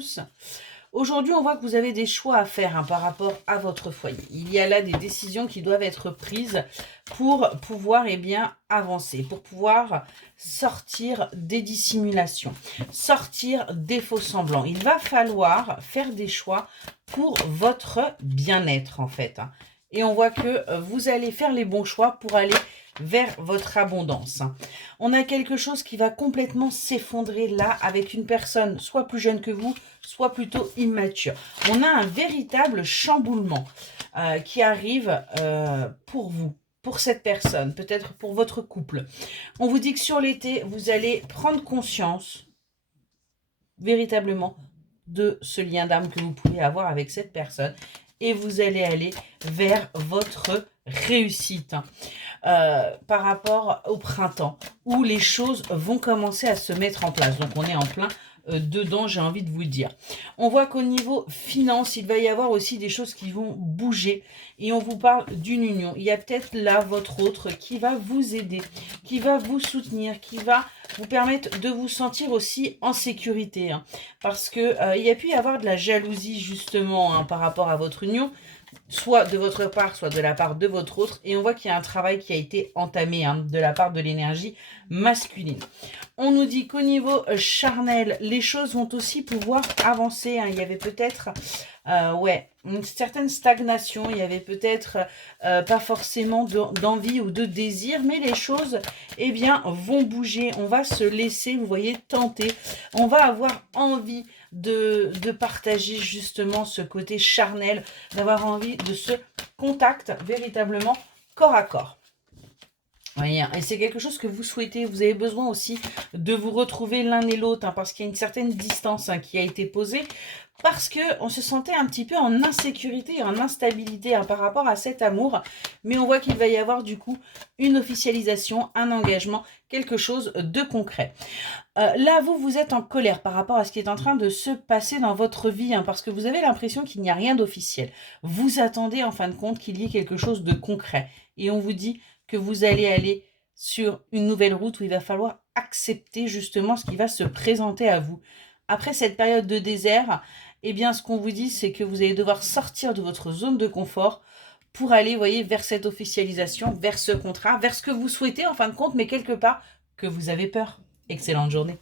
tous. Aujourd'hui, on voit que vous avez des choix à faire par rapport à votre foyer. Il y a là des décisions qui doivent être prises pour pouvoir avancer, pour pouvoir sortir des dissimulations, sortir des faux semblants. Il va falloir faire des choix pour votre bien-être en fait. Et on voit que vous allez faire les bons choix pour aller vers votre abondance. On a quelque chose qui va complètement s'effondrer là avec une personne soit plus jeune que vous, soit plutôt immature. On a un véritable chamboulement qui arrive pour vous, pour cette personne, peut-être pour votre couple. On vous dit que sur l'été, vous allez prendre conscience véritablement de ce lien d'âme que vous pouvez avoir avec cette personne et vous allez aller vers votre réussite par rapport au printemps où les choses vont commencer à se mettre en place. Donc on est en plein dedans, j'ai envie de vous dire. On voit qu'au niveau finance, il va y avoir aussi des choses qui vont bouger et on vous parle d'une union. Il y a peut-être là votre autre qui va vous aider, qui va vous soutenir, qui va vous permettre de vous sentir aussi en sécurité. Parce que il y a pu y avoir de la jalousie justement par rapport à votre union, soit de votre part, soit de la part de votre autre. Et on voit qu'il y a un travail qui a été entamé de la part de l'énergie masculine. On nous dit qu'au niveau charnel, les choses vont aussi pouvoir avancer. Il y avait peut-être une certaine stagnation. Il y avait peut-être pas forcément d'envie ou de désir. Mais les choses vont bouger. On va se laisser, vous voyez, tenter. On va avoir envie de partager justement ce côté charnel, d'avoir envie de ce contact véritablement corps à corps. Voyez, et c'est quelque chose que vous souhaitez. Vous avez besoin aussi de vous retrouver l'un et l'autre parce qu'il y a une certaine distance qui a été posée parce qu'on se sentait un petit peu en insécurité, en instabilité par rapport à cet amour. Mais on voit qu'il va y avoir du coup une officialisation, un engagement, quelque chose de concret. Là, vous êtes en colère par rapport à ce qui est en train de se passer dans votre vie parce que vous avez l'impression qu'il n'y a rien d'officiel. Vous attendez en fin de compte qu'il y ait quelque chose de concret. Et on vous dit que vous allez aller sur une nouvelle route où il va falloir accepter justement ce qui va se présenter à vous. Après cette période de désert, ce qu'on vous dit, c'est que vous allez devoir sortir de votre zone de confort pour aller, voyez, vers cette officialisation, vers ce contrat, vers ce que vous souhaitez en fin de compte, mais quelque part que vous avez peur. Excellente journée.